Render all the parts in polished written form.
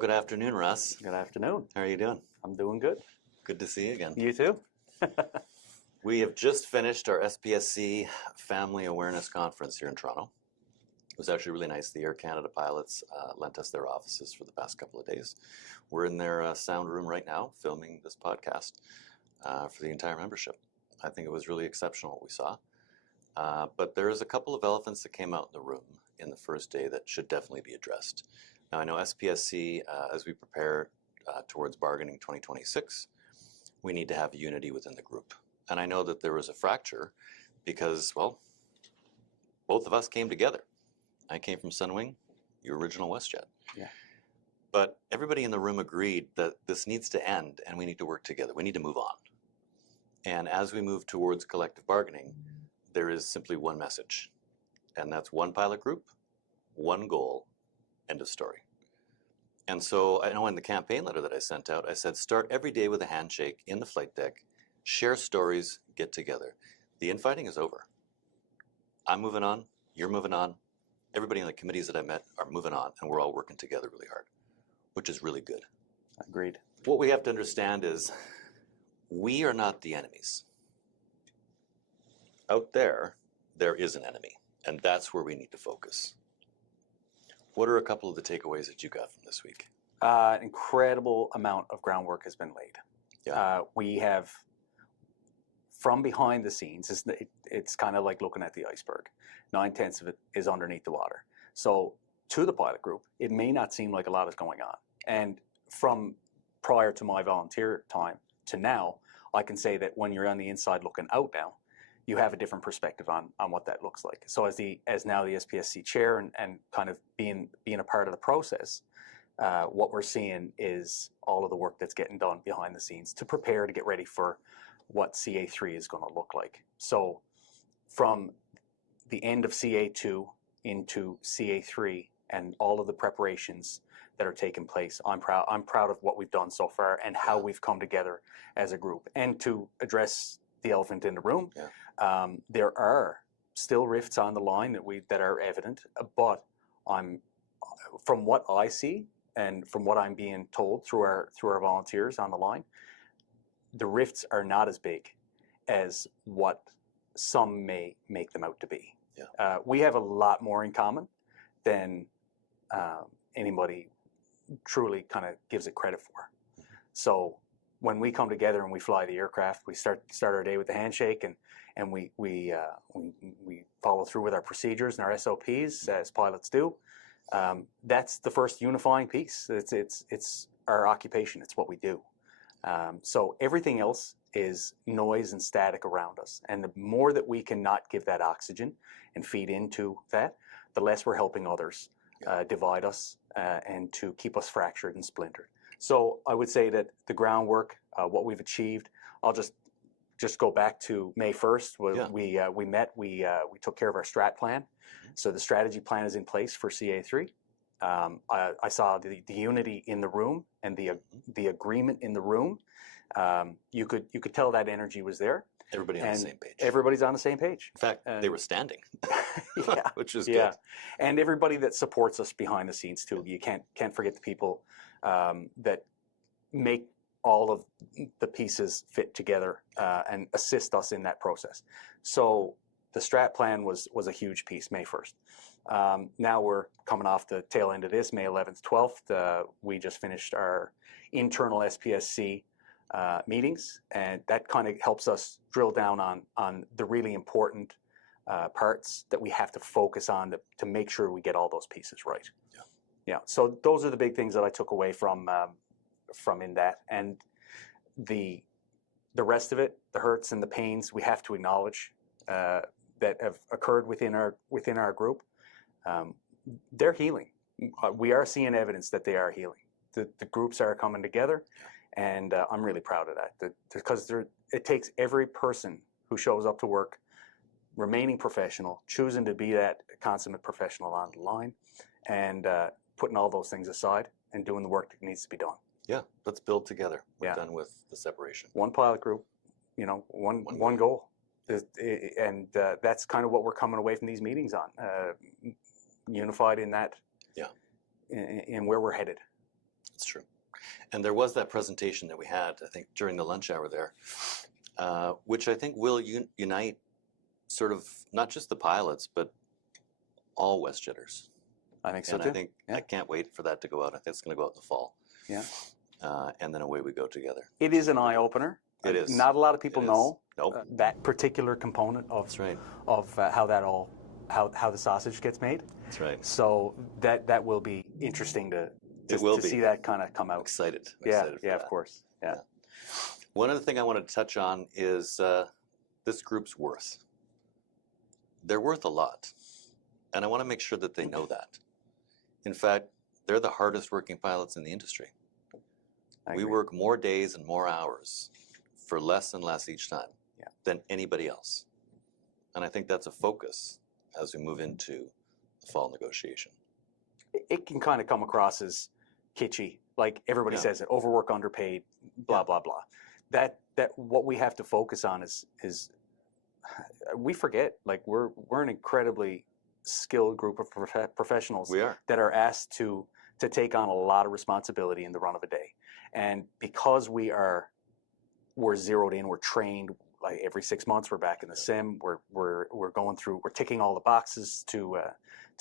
good afternoon, Russ. Good afternoon. How are you doing? I'm doing good. Good to see you again. You too? We have just finished our SPSC Family Awareness Conference here in Toronto. It was actually really nice. The Air Canada pilots lent us their offices for the past couple of days. We're in their sound room right now filming this podcast for the entire membership. I think it was really exceptional what we saw. But there's a couple of elephants that came out in the room in the first day that should definitely be addressed. Now, I know SPSC, as we prepare towards bargaining 2026, we need to have unity within the group. And I know that there was a fracture because, well, both of us came together. I came from Sunwing, your original WestJet. Yeah. But everybody in the room agreed that this needs to end and we need to work together. We need to move on. And as we move towards collective bargaining, there is simply one message. And that's one pilot group, one goal, end of story. And so I know in the campaign letter that I sent out, I said, start every day with a handshake in the flight deck, share stories, get together. The infighting is over. I'm moving on, you're moving on. Everybody in the committees that I met are moving on, and we're all working together really hard, which is really good. Agreed. What we have to understand is we are not the enemies. Out there, there is an enemy, and that's where we need to focus. What are a couple of the takeaways that you got from this week? An incredible amount of groundwork has been laid. Yeah. We have, from behind the scenes, it's kind of like looking at the iceberg. 9/10 of it is underneath the water. So to the pilot group, it may not seem like a lot is going on. And from prior to my volunteer time to now, I can say that when you're on the inside looking out now, you have a different perspective on what that looks like. So as now the SPSC chair and kind of being a part of the process, what we're seeing is all of the work that's getting done behind the scenes to prepare to get ready for what CA3 is going to look like. So from the end of CA2 into CA3 and all of the preparations that are taking place, I'm proud of what we've done so far and how we've come together as a group. And to address the elephant in the room, there are still rifts on the line that are evident, but from what I see and from what I'm being told through our volunteers on the line, the rifts are not as big as what some may make them out to be. Yeah. We have a lot more in common than anybody truly kind of gives it credit for. Mm-hmm. So when we come together and we fly the aircraft, we start our day with a handshake and we follow through with our procedures and our SOPs as pilots do. That's the first unifying piece. It's our occupation. It's what we do. So everything else is noise and static around us. And the more that we can not give that oxygen and feed into that, the less we're helping others divide us and to keep us fractured and splintered. So I would say that the groundwork, what we've achieved, I'll just go back to May 1st. We met, we took care of our strat plan. So the strategy plan is in place for CA3. I saw the unity in the room and the agreement in the room. You could tell that energy was there. Everybody on the same page. Everybody's on the same page. In fact, they were standing, which is good. Yeah, and everybody that supports us behind the scenes too. You can't forget the people that make all of the pieces fit together and assist us in that process. So the strat plan was a huge piece, May 1st. Now we're coming off the tail end of this, May 11th, 12th. We just finished our internal SPSC meetings, and that kind of helps us drill down on the really important parts that we have to focus on to make sure we get all those pieces right. Yeah. So those are the big things that I took away from in that, and the rest of it, the hurts and the pains, we have to acknowledge that have occurred within our group. They're healing. We are seeing evidence that they are healing. The groups are coming together, and I'm really proud of that because it takes every person who shows up to work remaining professional, choosing to be that consummate professional on the line, and putting all those things aside and doing the work that needs to be done. Yeah, let's build together. We're done with the separation. One pilot group, one goal. And that's kind of what we're coming away from these meetings on, unified in that, in where we're headed. It's true. And there was that presentation that we had, I think, during the lunch hour there, which I think will unite sort of not just the pilots, but all WestJetters. I think so And too. I think Yeah. I can't wait for that to go out. I think it's going to go out in the fall. Yeah. And then away we go together. It is an eye opener. It is. Not a lot of people It is. know Nope. that particular component of That's right. how the sausage gets made. That's right. So that will be interesting to see that kind of come out. Excited. Yeah, Excited for yeah, that. of course. Yeah. One other thing I wanted to touch on is this group's worth. They're worth a lot. And I want to make sure that they know that. In fact, they're the hardest working pilots in the industry. I We agree. work more days and more hours for less and less each time than anybody else. And I think that's a focus as we move into the fall negotiation. It can kind of come across as kitschy, like everybody Yeah. says it, overwork, underpaid, blah, Yeah. blah, blah. That what we have to focus on is we forget, like we're an incredibly skilled group of professionals We are. that are asked to take on a lot of responsibility in the run of a day. And because we're zeroed in, we're trained, like every 6 months we're back in the sim, we're going through, we're ticking all the boxes to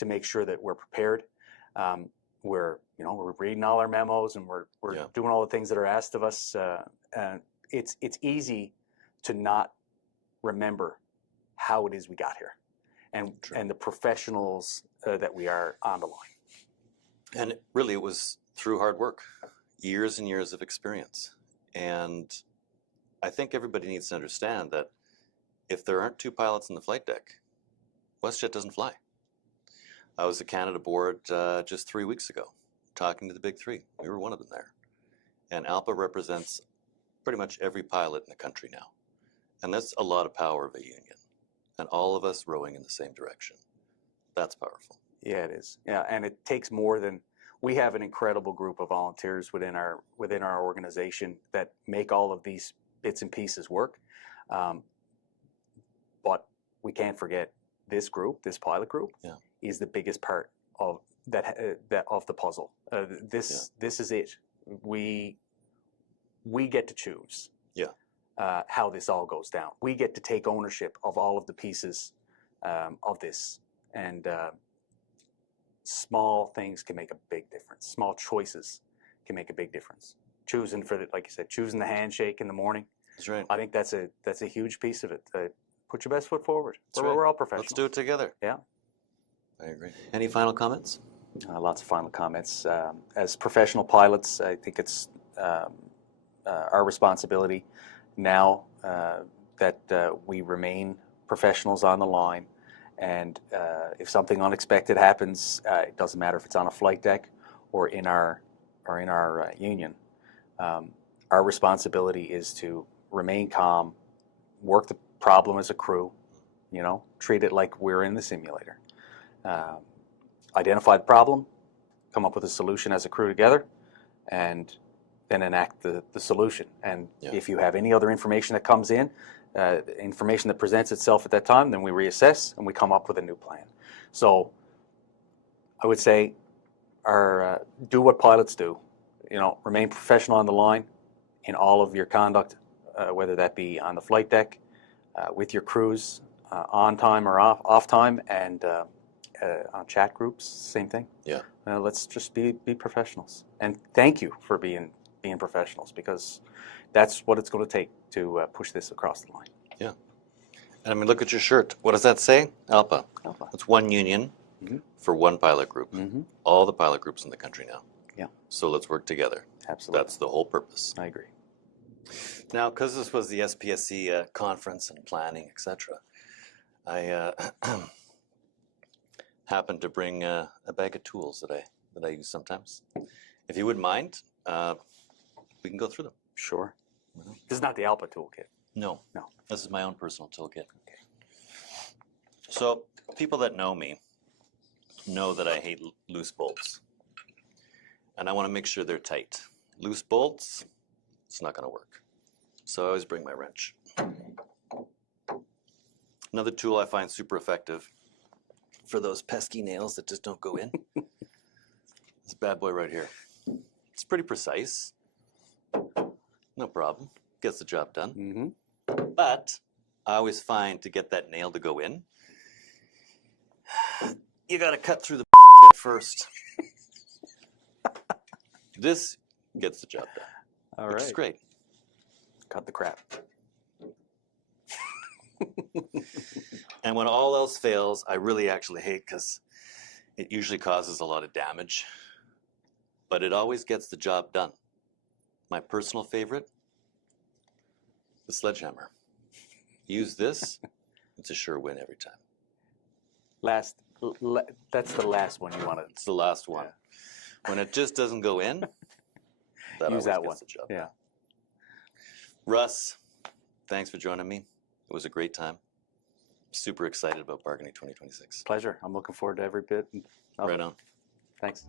make sure that we're prepared. We're reading all our memos and we're Yeah. doing all the things that are asked of us. And it's easy to not remember how it is we got here True. and the professionals that we are on the line. And really, it was through hard work, years and years of experience. And I think everybody needs to understand that if there aren't two pilots in the flight deck, WestJet doesn't fly. I was at Canada board just 3 weeks ago, talking to the big three. We were one of them there. And ALPA represents pretty much every pilot in the country now. And that's a lot of power of a union. And all of us rowing in the same direction. That's powerful. Yeah, it is. Yeah, and it takes more than, we have an incredible group of volunteers within our organization that make all of these bits and pieces work. But we can't forget this group, this pilot group, is the biggest part of that of the puzzle. This is it. We get to choose. How this all goes down. We get to take ownership of all of the pieces of this, and small things can make a big difference. Small choices can make a big difference. Choosing like you said, choosing the handshake in the morning. That's right. I think that's a huge piece of it. Put your best foot forward. That's We're right. all professionals. Let's do it together. Yeah. I agree. Any final comments? Lots of final comments. As professional pilots, I think it's our responsibility now that we remain professionals on the line, and if something unexpected happens, it doesn't matter if it's on a flight deck or in our union. Our responsibility is to remain calm, work the problem as a crew, treat it like we're in the simulator. Identify the problem, come up with a solution as a crew together, and then enact the solution. And if you have any other information that comes in, information that presents itself at that time, then we reassess and we come up with a new plan. So I would say do what pilots do. Remain professional on the line in all of your conduct, whether that be on the flight deck, with your crews, on time or off time, and on chat groups, same thing. Yeah. Let's just be professionals. And thank you for being professionals, because that's what it's going to take to push this across the line. Yeah. And I mean, look at your shirt. What does that say? ALPA. ALPA. It's one union for one pilot group. Mm-hmm. All the pilot groups in the country now. Yeah. So let's work together. Absolutely. That's the whole purpose. I agree. Now, because this was the SPSC conference and planning, etc., I happened to bring a bag of tools that I use sometimes. If you wouldn't mind, we can go through them. Sure. This is not the ALPA toolkit. No. No. This is my own personal toolkit. Okay. So people that know me know that I hate loose bolts. And I want to make sure they're tight. Loose bolts, it's not going to work. So I always bring my wrench. Another tool I find super effective for those pesky nails that just don't go in. This bad boy right here. It's pretty precise. No problem. Gets the job done. Mm-hmm. But I always find to get that nail to go in, you got to cut through the first. This gets the job done. All which right. is great. Cut the crap. And when all else fails, I really actually hate because it usually causes a lot of damage, but it always gets the job done. My personal favorite, the sledgehammer. Use this, it's a sure win every time. That's the last one you wanted. It's the last one. Yeah. When it just doesn't go in, that Use always that gets one. the job Yeah. done. Russ, thanks for joining me. It was a great time. Super excited about bargaining 2026. Pleasure. I'm looking forward to every bit. Right on. Thanks.